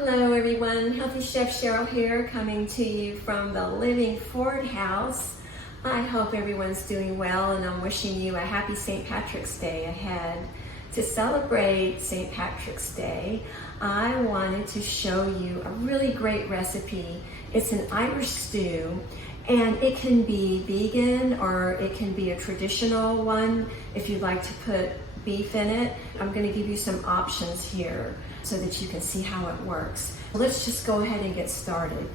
Hello everyone, Healthy Chef Sherell here, coming to you from the Living Ford House. I hope everyone's doing well, and I'm wishing you a happy St. Patrick's Day ahead. To celebrate St. Patrick's Day, I wanted to show you a really great recipe. It's an Irish stew, and it can be vegan or it can be a traditional one if you'd like to put beef in it. I'm going to give you some options here so that you can see how it works. Let's just go ahead and get started.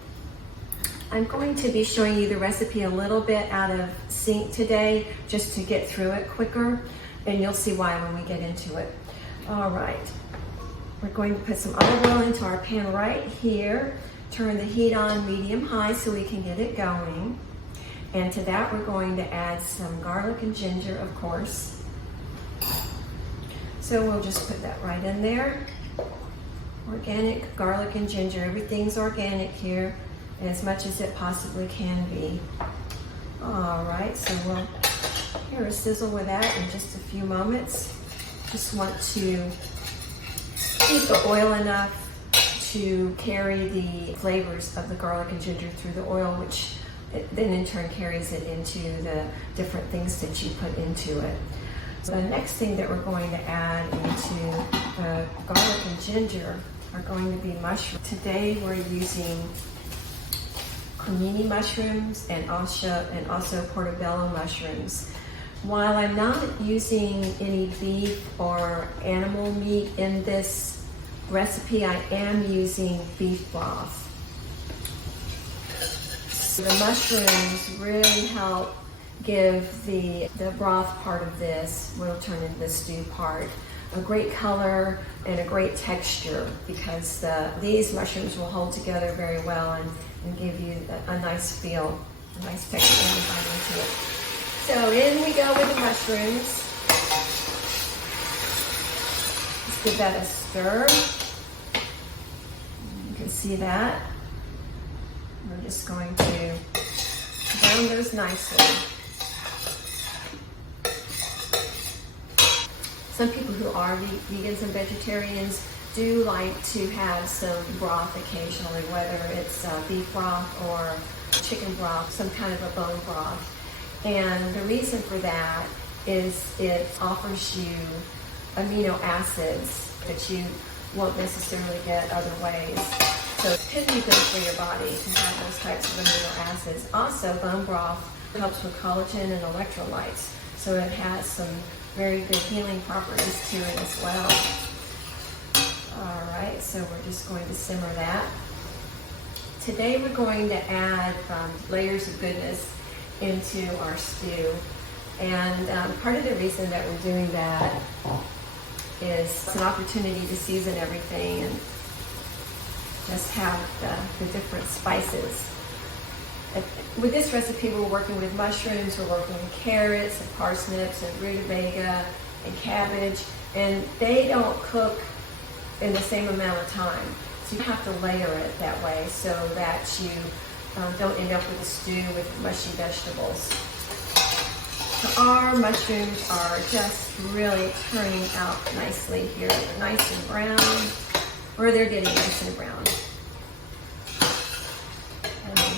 I'm going to be showing you the recipe a little bit out of sync today just to get through it quicker, and you'll see why when we get into it. All right, we're going to put some olive oil into our pan right here. Turn the heat on medium-high so we can get it going. And to that, we're going to add some garlic and ginger, of course. So we'll just put that right in there. Organic garlic and ginger. Everything's organic here, as much as it possibly can be. All right, so we'll hear a sizzle with that in just a few moments. Just want to heat the oil enough to carry the flavors of the garlic and ginger through the oil, which then in turn carries it into the different things that you put into it. So the next thing that we're going to add into the garlic and ginger are going to be mushrooms. Today we're using cremini mushrooms and also portobello mushrooms. While I'm not using any beef or animal meat in this recipe, I am using beef broth. So the mushrooms really help give the broth part of this, will turn into the stew part, a great color and a great texture, because these mushrooms will hold together very well and give you a nice feel, a nice texture when you bite into it. So in we go with the mushrooms. Let's give that a stir. You can see that. We're just going to brown those nicely. Some people who are vegans and vegetarians do like to have some broth occasionally, whether it's beef broth or chicken broth, some kind of a bone broth. And the reason for that is it offers you amino acids that you won't necessarily get other ways. So it could be good for your body to have those types of amino acids. Also, bone broth helps with collagen and electrolytes, so it has some very good healing properties to it as well. All right, so we're just going to simmer that. Today we're going to add layers of goodness into our stew. And part of the reason that we're doing that is it's an opportunity to season everything and just have the different spices. With this recipe, we're working with mushrooms, we're working with carrots and parsnips and rutabaga and cabbage, and they don't cook in the same amount of time. So you have to layer it that way so that you don't end up with a stew with mushy vegetables. So our mushrooms are just really turning out nicely here. They're nice and brown, or they're getting nice and brown.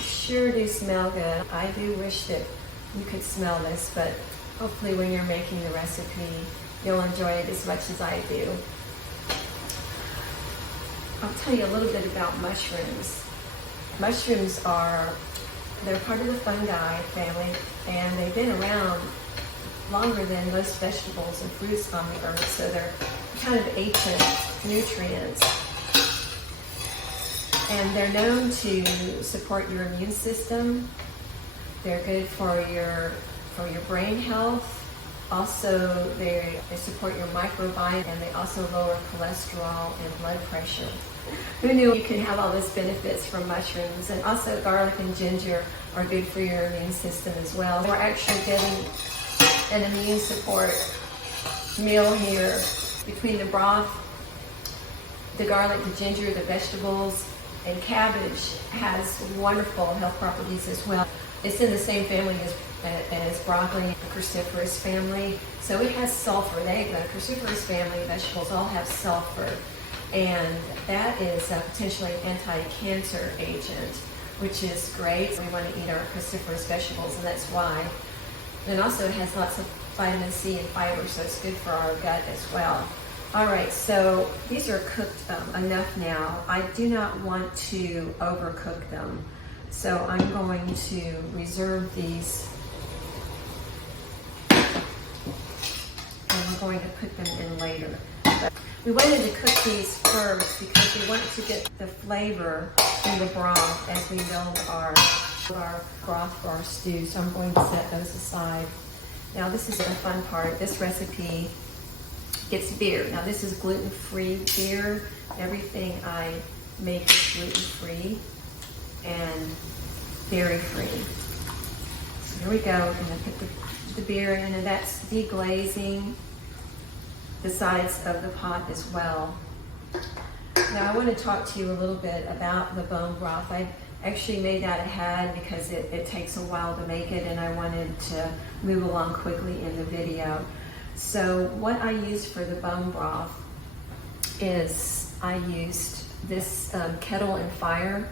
Sure do smell good. I do wish that you could smell this, but hopefully when you're making the recipe, you'll enjoy it as much as I do. I'll tell you a little bit about mushrooms. Mushrooms they're part of the fungi family, and they've been around longer than most vegetables and fruits on the earth, so they're kind of ancient nutrients. And they're known to support your immune system. They're good for your brain health. Also, they support your microbiome, and they also lower cholesterol and blood pressure. Who knew you could have all those benefits from mushrooms? And also, garlic and ginger are good for your immune system as well. We're actually getting an immune support meal here between the broth, the garlic, the ginger, the vegetables, and cabbage has wonderful health properties as well. It's in the same family as broccoli, the cruciferous family. So it has sulfur. The cruciferous family vegetables all have sulfur. and that is potentially an anti-cancer agent, which is great. We want to eat our cruciferous vegetables, and that's why. And also it has lots of vitamin C and fiber, so it's good for our gut as well. All right, so these are cooked enough now. I do not want to overcook them, so I'm going to reserve these, and we're going to put them in later. But we wanted to cook these first because we want to get the flavor in the broth as we build our broth for our stew. So I'm going to set those aside. Now this is the fun part. This recipe gets beer. Now this is gluten-free beer. Everything I make is gluten-free and dairy-free. So here we go. We're going to put the beer in, and that's deglazing the sides of the pot as well. Now I want to talk to you a little bit about the bone broth. I actually made that ahead because it takes a while to make it, and I wanted to move along quickly in the video. So what I used for the bone broth is I used this Kettle and Fire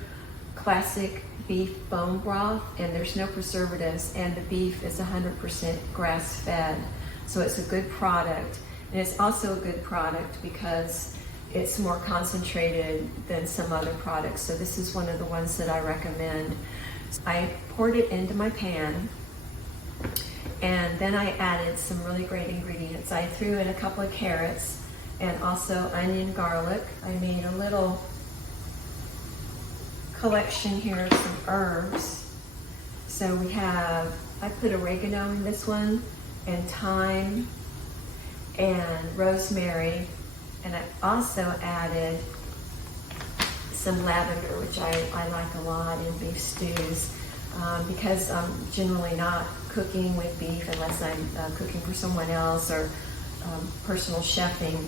classic beef bone broth, and there's no preservatives, and the beef is 100% grass-fed, so it's a good product. And it's also a good product because it's more concentrated than some other products. So this is one of the ones that I recommend. I poured it into my pan, and then I added some really great ingredients. I threw in a couple of carrots and also onion, garlic. I made a little collection here of some herbs. So I put oregano in this one, and thyme, and rosemary, and I also added some lavender, which I like a lot in beef stews, because I'm generally not cooking with beef unless I'm cooking for someone else or personal chefing.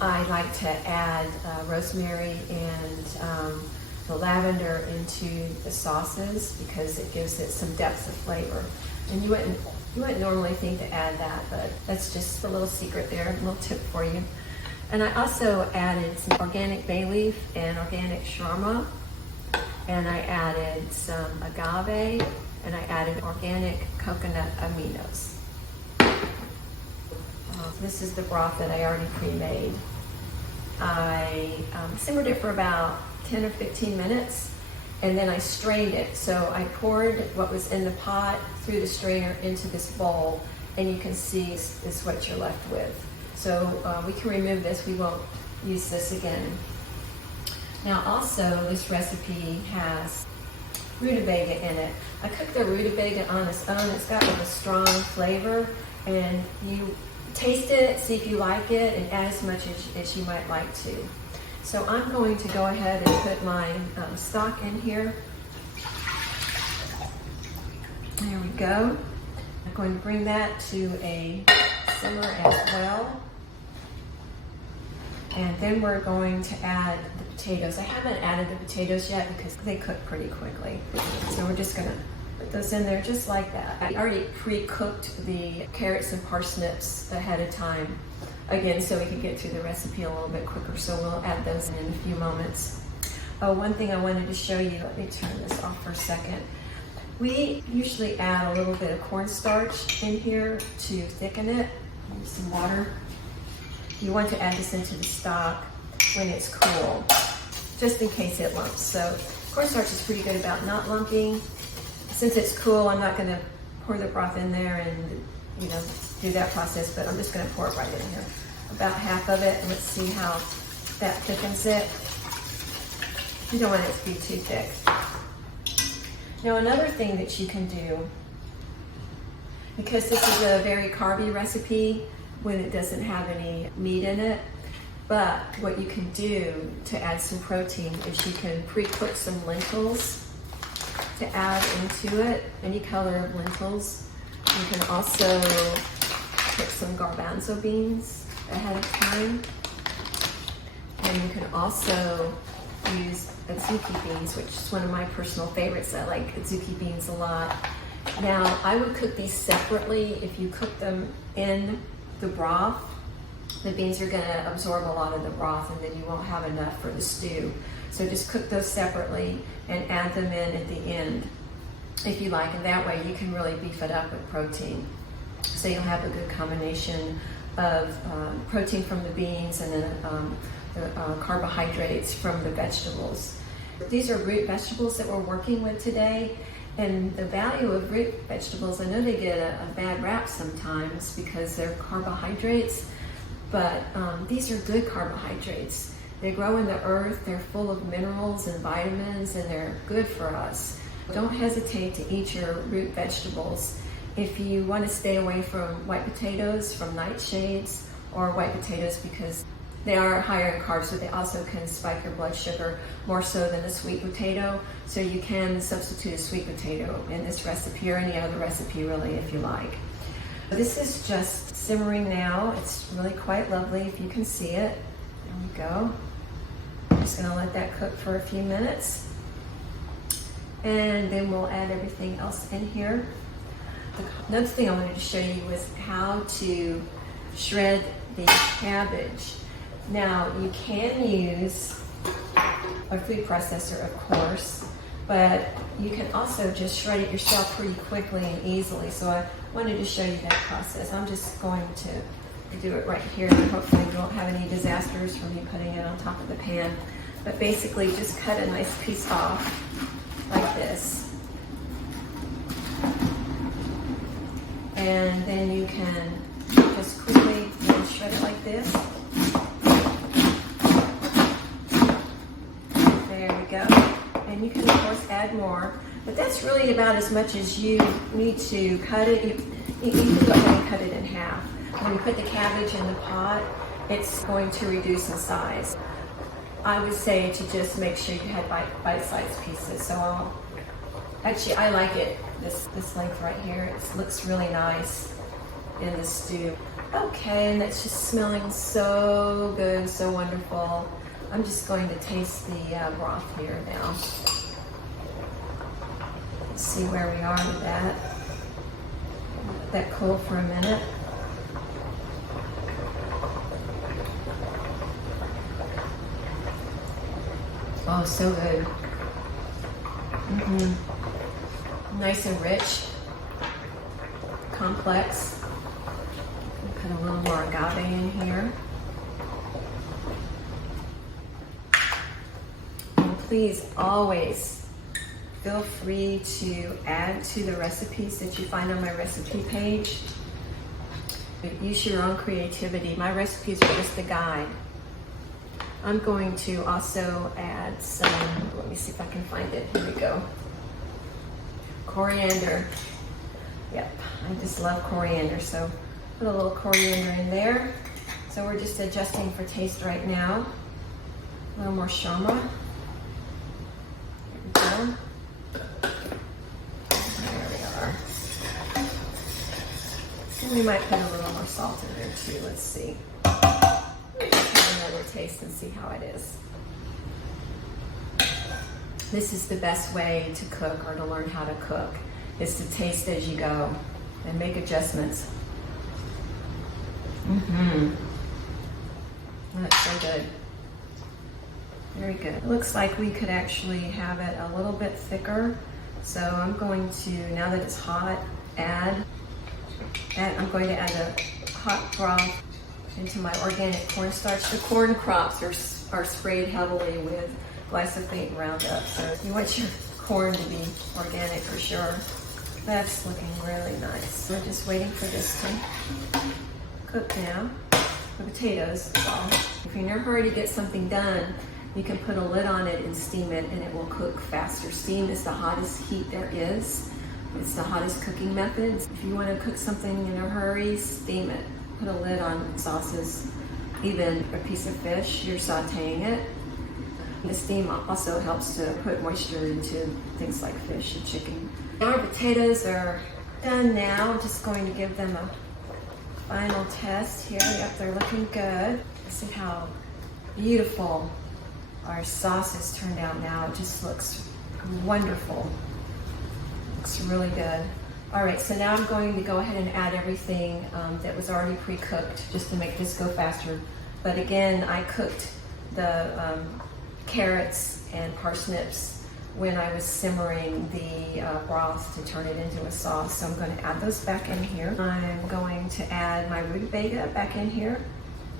I like to add rosemary and the lavender into the sauces because it gives it some depth of flavor. And you wouldn't normally think to add that, but that's just a little secret there, a little tip for you. And I also added some organic bay leaf and organic shawarma, and I added some agave, and I added organic coconut aminos. This is the broth that I already pre-made. I simmered it for about 10 or 15 minutes, and then I strained it. So I poured what was in the pot through the strainer into this bowl, and you can see is what you're left with. So we can remove this. We won't use this again. Now also, this recipe has rutabaga in it. I cooked the rutabaga on its own. It's got like a strong flavor, and you taste it, see if you like it, and add as much as you might like to. So I'm going to go ahead and put my stock in here. There we go. I'm going to bring that to a simmer as well. And then we're going to add the potatoes. I haven't added the potatoes yet because they cook pretty quickly. So we're just gonna put those in there just like that. I already pre-cooked the carrots and parsnips ahead of time, again, so we can get through the recipe a little bit quicker. So we'll add those in a few moments. Oh, one thing I wanted to show you, let me turn this off for a second. We usually add a little bit of cornstarch in here to thicken it. Some water. You want to add this into the stock when it's cool, just in case it lumps. So cornstarch is pretty good about not lumping. Since it's cool, I'm not going to pour the broth in there and do that process, but I'm just going to pour it right in here. About half of it, and let's see how that thickens it. You don't want it to be too thick. Now another thing that you can do, because this is a very carby recipe when it doesn't have any meat in it, but what you can do to add some protein is you can pre-cook some lentils to add into it, any color of lentils. You can also put some garbanzo beans ahead of time, and you can also use azuki beans, which is one of my personal favorites. I like azuki beans a lot. Now, I would cook these separately. If you cook them in the broth, the beans are going to absorb a lot of the broth, and then you won't have enough for the stew. So just cook those separately and add them in at the end if you like, and that way you can really beef it up with protein. So you'll have a good combination of protein from the beans and then the carbohydrates from the vegetables. These are root vegetables that we're working with today, and the value of root vegetables, I know they get a bad rap sometimes because they're carbohydrates, but these are good carbohydrates. They grow in the earth, they're full of minerals and vitamins, and they're good for us. Don't hesitate to eat your root vegetables. If you want to stay away from white potatoes, from nightshades, or white potatoes because they are higher in carbs, but they also can spike your blood sugar more so than a sweet potato. So you can substitute a sweet potato in this recipe or any other recipe really if you like. This is just simmering now. It's really quite lovely if you can see it. There we go. I'm just going to let that cook for a few minutes. And then we'll add everything else in here. Another thing I wanted to show you was how to shred the cabbage. Now, you can use a food processor, of course, but you can also just shred it yourself pretty quickly and easily. So I wanted to show you that process. I'm just going to do it right here, and hopefully you won't have any disasters from me putting it on top of the pan. But basically, just cut a nice piece off like this. And then you can just quickly shred it like this. There we go. And you can of course add more, but that's really about as much as you need to cut it. You can go ahead and cut it in half. When you put the cabbage in the pot, it's going to reduce in size. I would say to just make sure you had bite-sized pieces. So actually, I like it this length right here. It looks really nice in the stew. Okay, and that's just smelling so good, so wonderful. I'm just going to taste the broth here now. Let's see where we are with that. Let that cool for a minute. Oh, so good. Nice and rich, complex. Put a little more agave in here. And please always feel free to add to the recipes that you find on my recipe page. Use your own creativity. My recipes are just a guide. I'm going to also add some, let me see if I can find it. Here we go. Coriander. Yep, I just love coriander, so put a little coriander in there. So we're just adjusting for taste right now. A little more shoma. There we go. There we are. And we might put a little more salt in there too. Let's see. Another taste and see how it is. This is the best way to cook or to learn how to cook, is to taste as you go and make adjustments. That's so good. Very good. It looks like we could actually have it a little bit thicker. So I'm going to, now that it's hot, I'm going to add a hot broth into my organic cornstarch. The corn crops are sprayed heavily with glyphosate and Roundup, so you want your corn to be organic for sure. That's looking really nice. We're just waiting for this to cook now. The potatoes is all. If you're in a hurry to get something done, you can put a lid on it and steam it, and it will cook faster. Steam is the hottest heat there is. It's the hottest cooking method. If you want to cook something in a hurry, steam it. Put a lid on sauces, even a piece of fish, you're sauteing it. The steam also helps to put moisture into things like fish and chicken. Our potatoes are done now. I'm just going to give them a final test here. Yep, they're looking good. See how beautiful our sauce has turned out now. It just looks wonderful. Looks really good. All right, so now I'm going to go ahead and add everything that was already pre-cooked just to make this go faster. But again, I cooked the carrots and parsnips when I was simmering the broth to turn it into a sauce. So I'm going to add those back in here. I'm going to add my rutabaga back in here.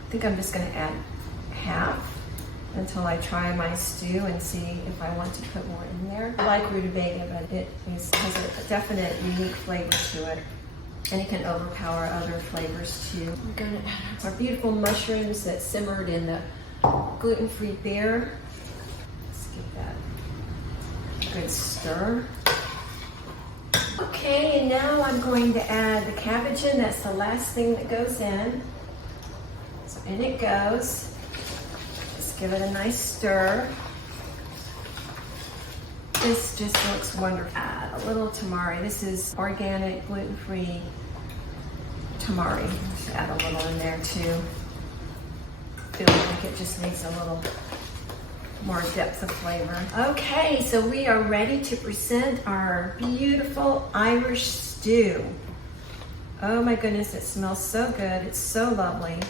I think I'm just going to add half until I try my stew and see if I want to put more in there. I like rutabaga, but it has a definite unique flavor to it, and it can overpower other flavors too. We're going to add our beautiful mushrooms that simmered in the gluten-free beer. Let's give that a good stir. Okay, and now I'm going to add the cabbage in. That's the last thing that goes in. So in it goes. Give it a nice stir. This just looks wonderful. Add a little tamari. This is organic, gluten-free tamari. Just add a little in there too. Feel like it just needs a little more depth of flavor. Okay, so we are ready to present our beautiful Irish stew. Oh my goodness, it smells so good. It's so lovely.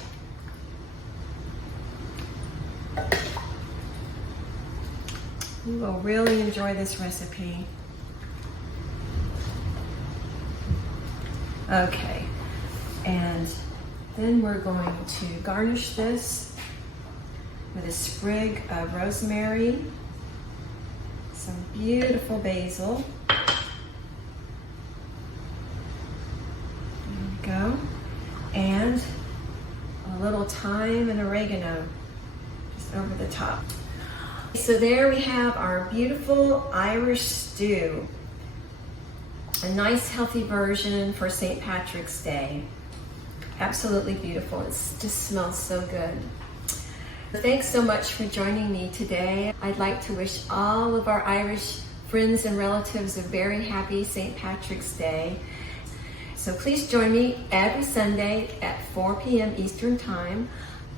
You will really enjoy this recipe. Okay, and then we're going to garnish this with a sprig of rosemary, some beautiful basil. There we go. And a little thyme and oregano just over the top. So there we have our beautiful Irish stew. A nice healthy version for St. Patrick's Day. Absolutely beautiful. It just smells so good. Thanks so much for joining me today. I'd like to wish all of our Irish friends and relatives a very happy St. Patrick's Day. So please join me every Sunday at 4 p.m. Eastern Time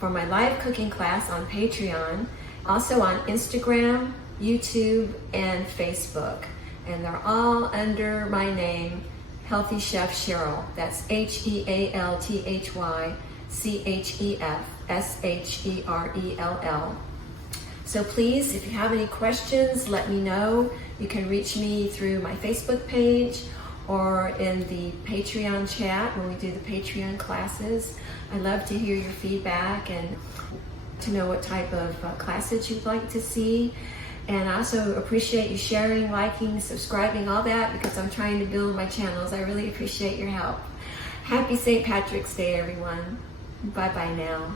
for my live cooking class on Patreon. Also on Instagram, YouTube, and Facebook. And they're all under my name, Healthy Chef Sherell. That's HealthyChefSherell. So please, if you have any questions, let me know. You can reach me through my Facebook page or in the Patreon chat when we do the Patreon classes. I love to hear your feedback and to know what type of classes you'd like to see. And I also appreciate you sharing, liking, subscribing, all that, because I'm trying to build my channels. I really appreciate your help. Happy St. Patrick's Day, everyone. Bye-bye now.